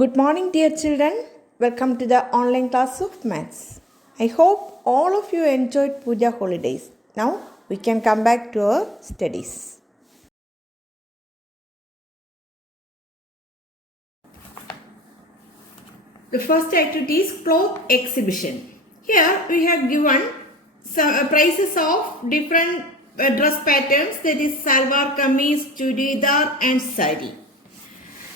Good morning, dear children. Welcome to the online class of maths. I hope all of you enjoyed Puja holidays. Now we can come back to our studies. The first activity is cloth exhibition. Here we have given some prices of different dress patterns, that is salwar kameez, churidar and sari.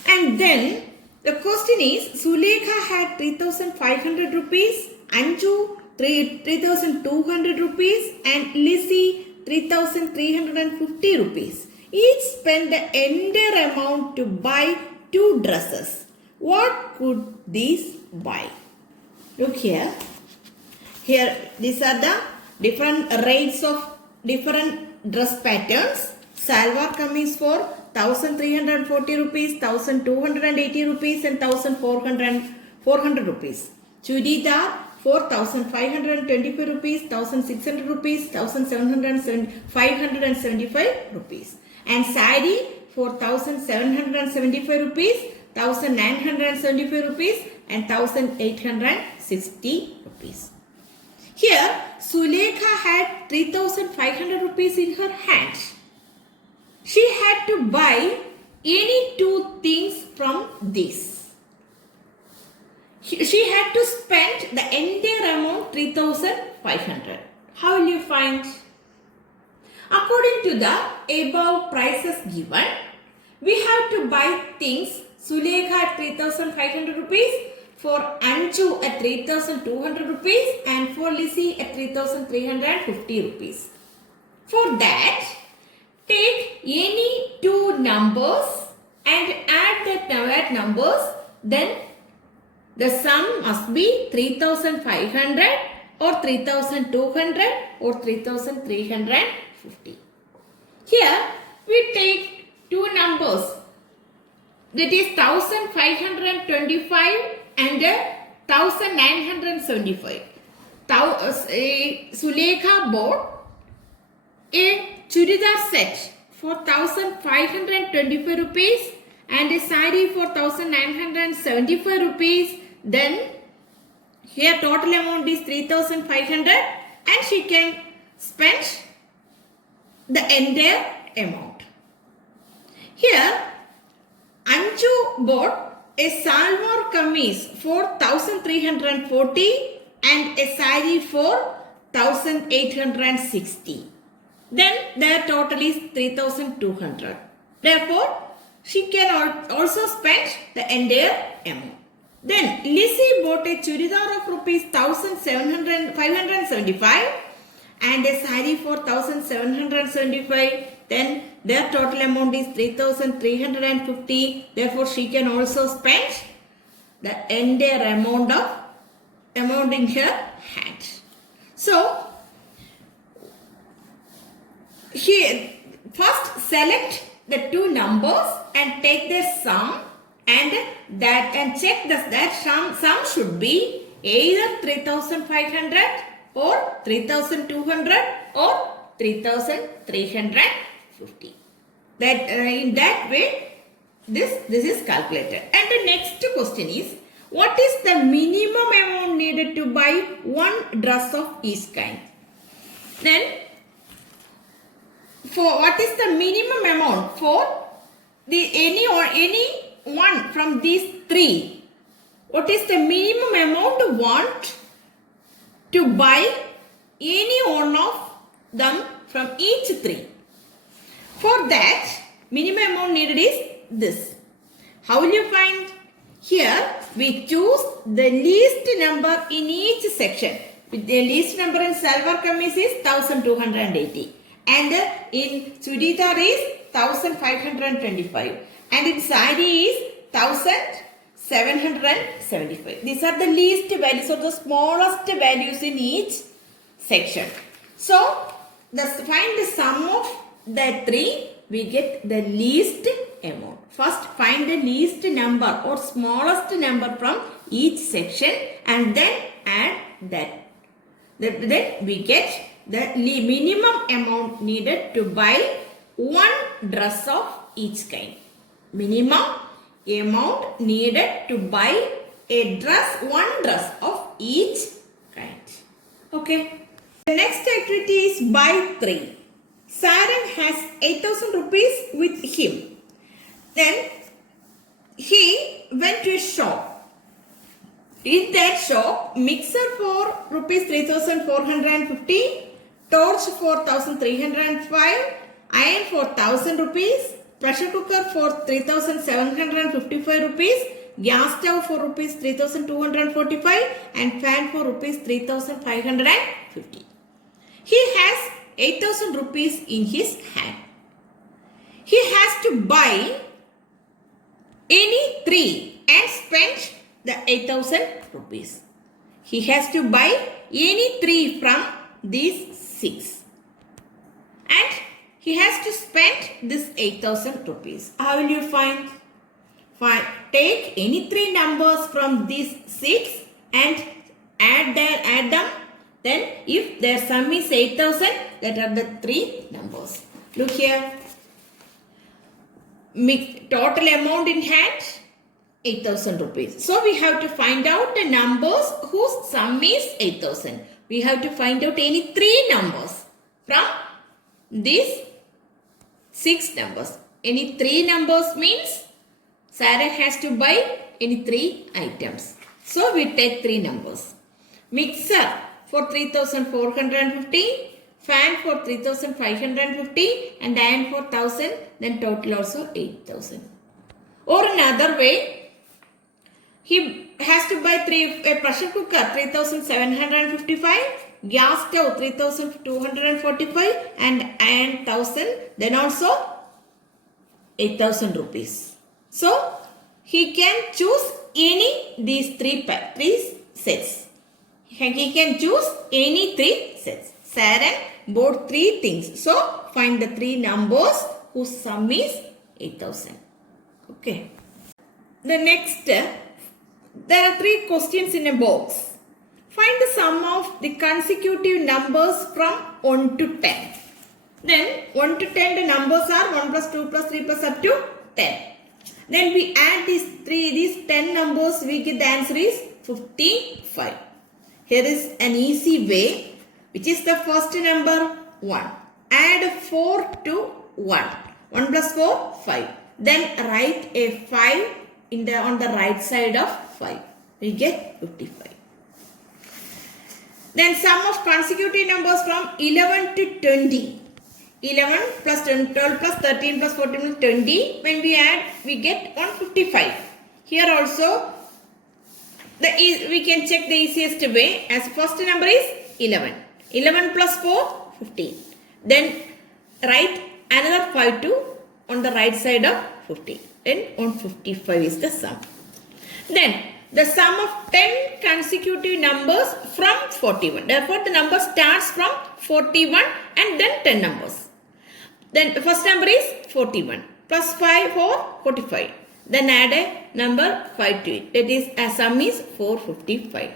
And then the question is, Sulekha had 3,500 rupees, Anju 3,200 rupees and Lizzie 3,350 rupees. Each spent the entire amount to buy two dresses. What could these buy? Look here. Here these are the different rates of different dress patterns. Salwar kameez for 1,340 rupees, 1,280 rupees and 1,400 rupees. Churidar for 1,525 rupees, 1,600 rupees, 1,575 rupees. And sari for 1,775 rupees, 1,975 rupees and 1,860 rupees. Here Sulekha had 3,500 rupees in her hand. She had to buy any two things from this. She had to spend the entire amount 3,500. How will you find? According to the above prices given, we have to buy things. Sulekha at 3,500 rupees, for Anju at 3,200 rupees and for Lizzie at 3,350 rupees. For that, take any two numbers and add that numbers, then the sum must be 3,500 or 3,200 or 3,350. Here we take two numbers, that is 1,525 and 1,975. Sulekha bought a churidar set for 1,525 rupees and a sari for 1,975 rupees. Then here total amount is 3,500 and she can spend the entire amount. Here Anju bought a salwar kameez for 1,340 and a sari for 1,860. Then their total is 3,200. Therefore, she can also spend the entire amount. Then Lizzie bought a churidar of rupees 575 and a sari for 1,775. Then their total amount is 3,350. Therefore, she can also spend the entire amount in her hand. So, here first select the two numbers and take their sum and check that sum should be either 3,500 or 3,200 or 3,350. That in that way this is calculated. And the next question is, what is the minimum amount needed to buy one dress of each kind? Then for what is the minimum amount for any one from these three? What is the minimum amount you want to buy any one of them from each three? For that, minimum amount needed is this. How will you find? Here we choose the least number in each section. The least number in salwar kameez is 1,280. And in churidar is 1,525 and in sari is 1,775. These are the least values or the smallest values in each section. So, find the sum of the three, we get the least amount. First find the least number or smallest number from each section and then add that. Then we get the minimum amount needed to buy one dress of each kind. Minimum amount needed to buy a dress, one dress of each kind. Okay. The next activity is buy 3. Saran has 8,000 rupees with him. Then he went to a shop. In that shop, mixer for rupees 3,450, torch for 1,305, iron for 1,000 rupees, pressure cooker for 3,755 rupees, gas stove for rupees 3,245 and fan for rupees 3,550. He has 8,000 rupees in his hand. He has to buy any 3 and spend the 8,000 rupees. He has to buy any 3 from these 6. And he has to spend this 8,000 rupees. How will you find? Take any 3 numbers from these 6 and add them. Then if their sum is 8,000, that are the 3 numbers. Look here. Total amount in hand, 8,000 rupees. So we have to find out the numbers whose sum is 8,000. We have to find out any 3 numbers from these 6 numbers. Any 3 numbers means Sarah has to buy any 3 items. So we take 3 numbers. Mixer for 3,450, fan for 3,550 and iron for 1,000, then total also 8,000. Or another way, he has to buy a pressure cooker 3,755, gas stove 3,245 and iron 1,000, then also 8,000 rupees. So he can choose any these 3 sets. He can choose any 3 sets. Saran bought 3 things. So find the 3 numbers whose sum is 8,000. Okay. The next, there are 3 questions in a box. Find the sum of the consecutive numbers from 1 to 10. Then 1 to 10 the numbers are 1 plus 2 plus 3 plus up to 10. Then we add these 10 numbers, we get the answer is 55. Here is an easy way, which is the first number 1. Add 4 to 1. 1 plus 4, 5. Then write a 5 on the right side of 5. We get 55. Then sum of consecutive numbers from 11 to 20. 11 plus 10, 12 plus 13 plus 14 plus 20. When we add, we get 155. Here also, we can check the easiest way, as first number is 11. 11 plus 4, 15. Then write another 5 on the right side of 15. Then 155 is the sum. Then the sum of 10 consecutive numbers from 41. Therefore, the number starts from 41 and then 10 numbers. Then the first number is 41. Plus 5 for 45. Then add a number 5 to it. That is, a sum is 455.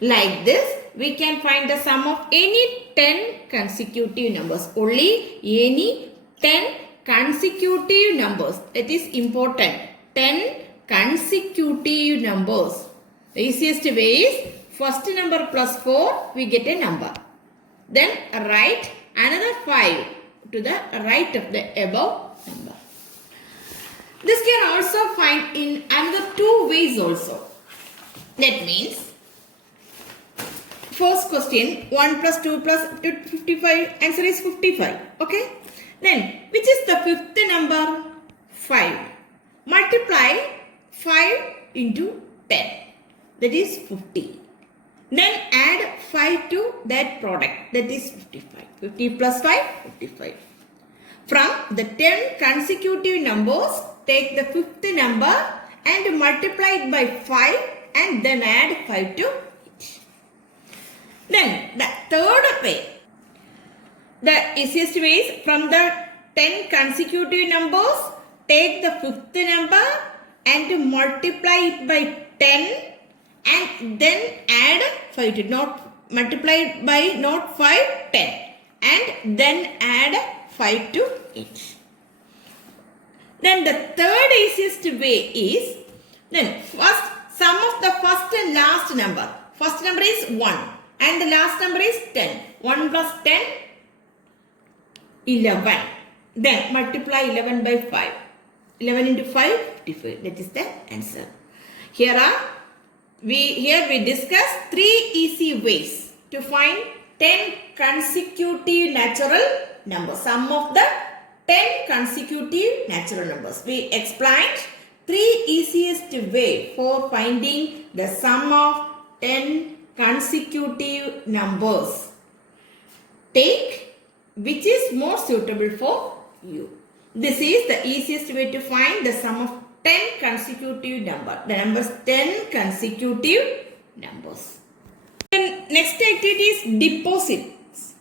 Like this, we can find the sum of any 10 consecutive numbers. Only any 10 consecutive numbers. That is important. 10 consecutive numbers. The easiest way is, first number plus 4, we get a number. Then write another 5 to the right of the above number. This can also find in another 2 ways also. That means, first question, 1 plus 2 plus 55, answer is 55. Okay. Then, which is the 5th number? 5. Multiply 5 into 10. That is 50. Then add 5 to that product. That is 55. 50 plus 5, 55. From the 10 consecutive numbers, take the 5th number and multiply it by 5 and then add 5 to it. Then the third way, the easiest way is, from the 10 consecutive numbers, take the 5th number and multiply it by 10 and then add 5 to, not multiply it by not 5, 10 and then add 5 to it. Then the third easiest way is, then first sum of the first and last number. First number is 1 and the last number is 10. 1 plus 10, 11. Then multiply 11 by 5. 11 into 5, 55. That is the answer. Here we discuss 3 easy ways to find 10 consecutive natural numbers. Sum of the 10 consecutive natural numbers. We explained 3 easiest way for finding the sum of 10 consecutive numbers. Take which is more suitable for you. This is the easiest way to find the sum of 10 consecutive numbers. The numbers 10 consecutive numbers. Then next activity is deposits.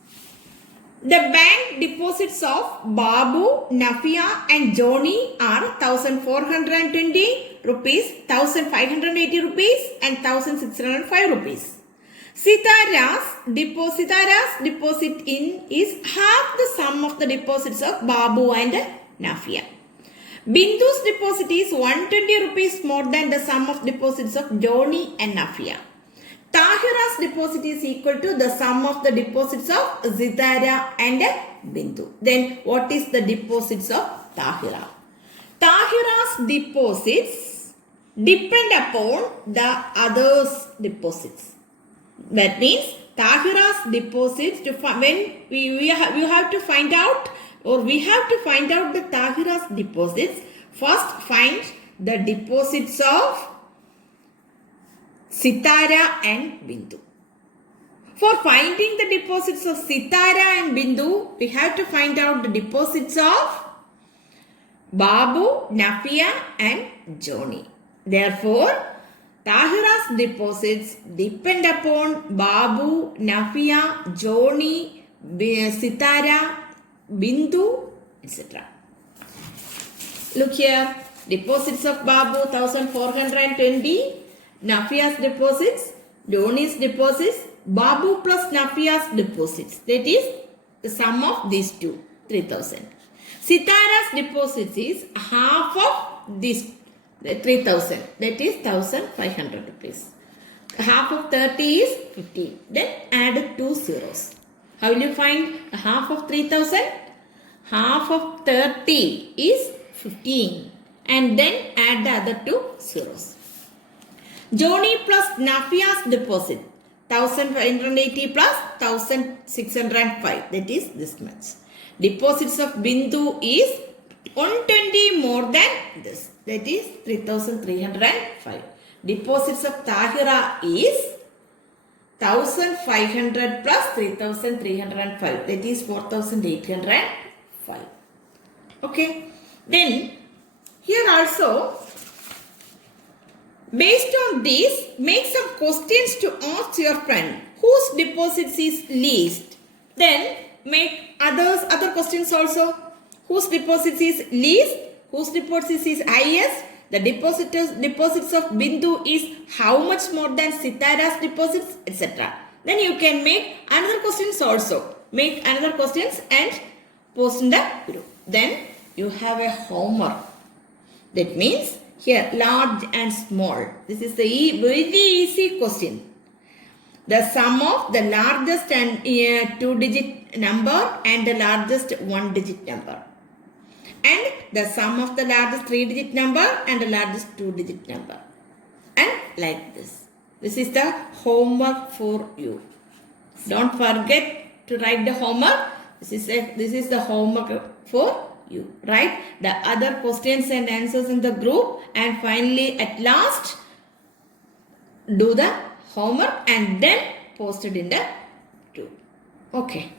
The bank deposits of Babu, Nafia and Johnny are 1420 rupees, 1580 rupees and 1605 rupees. Sitara's deposit in is half the sum of the deposits of Babu and Nafia. Bindu's deposit is 120 rupees more than the sum of deposits of Johnny and Nafia. Tahira's deposit is equal to the sum of the deposits of Sitara and Bindu. Then what is the deposits of Tahira? Tahira's deposits depend upon the others' deposits. That means Tahira's deposits, when we have to find out the Tahira's deposits. First find the deposits of Sitara and Bindu. For finding the deposits of Sitara and Bindu, we have to find out the deposits of Babu, Nafia and Johnny. Therefore, Tahira's deposits depend upon Babu, Nafia, Johnny, Sitara, Bindu, etc. Look here, deposits of Babu 1420, Nafia's deposits, Johnny's deposits, Babu plus Nafia's deposits. That is the sum of these two, 3000. Sitara's deposits is half of this 3000, that is 1500 rupees. Half of 30 is 15. Then add 2 zeros. How will you find half of 3000? Half of 30 is 15. And then add the other 2 zeros. Johnny plus Nafia's deposit 1580 plus 1605. That is this much. Deposits of Bindu is 120 more than this. That is 3305. Deposits of Tahira is 1500 plus 3305. That is 4805. Okay. Then here also, based on this, make some questions to ask your friend whose deposits is least. Then make other questions also. Whose deposits is least? Whose deposits is highest? The deposits of Bindu is how much more than Sitara's deposits, etc. Then you can make another questions also. Make another questions and post in the group. Then you have a homework. That means here large and small. This is the very easy question. The sum of the largest and 2-digit number and the largest 1-digit number. And the sum of the largest 3-digit number and the largest 2-digit number. And like this. This is the homework for you. Don't forget to write the homework. This is the homework for you. Write the other questions and answers in the group. And finally, at last, do the homework and then post it in the group. Okay.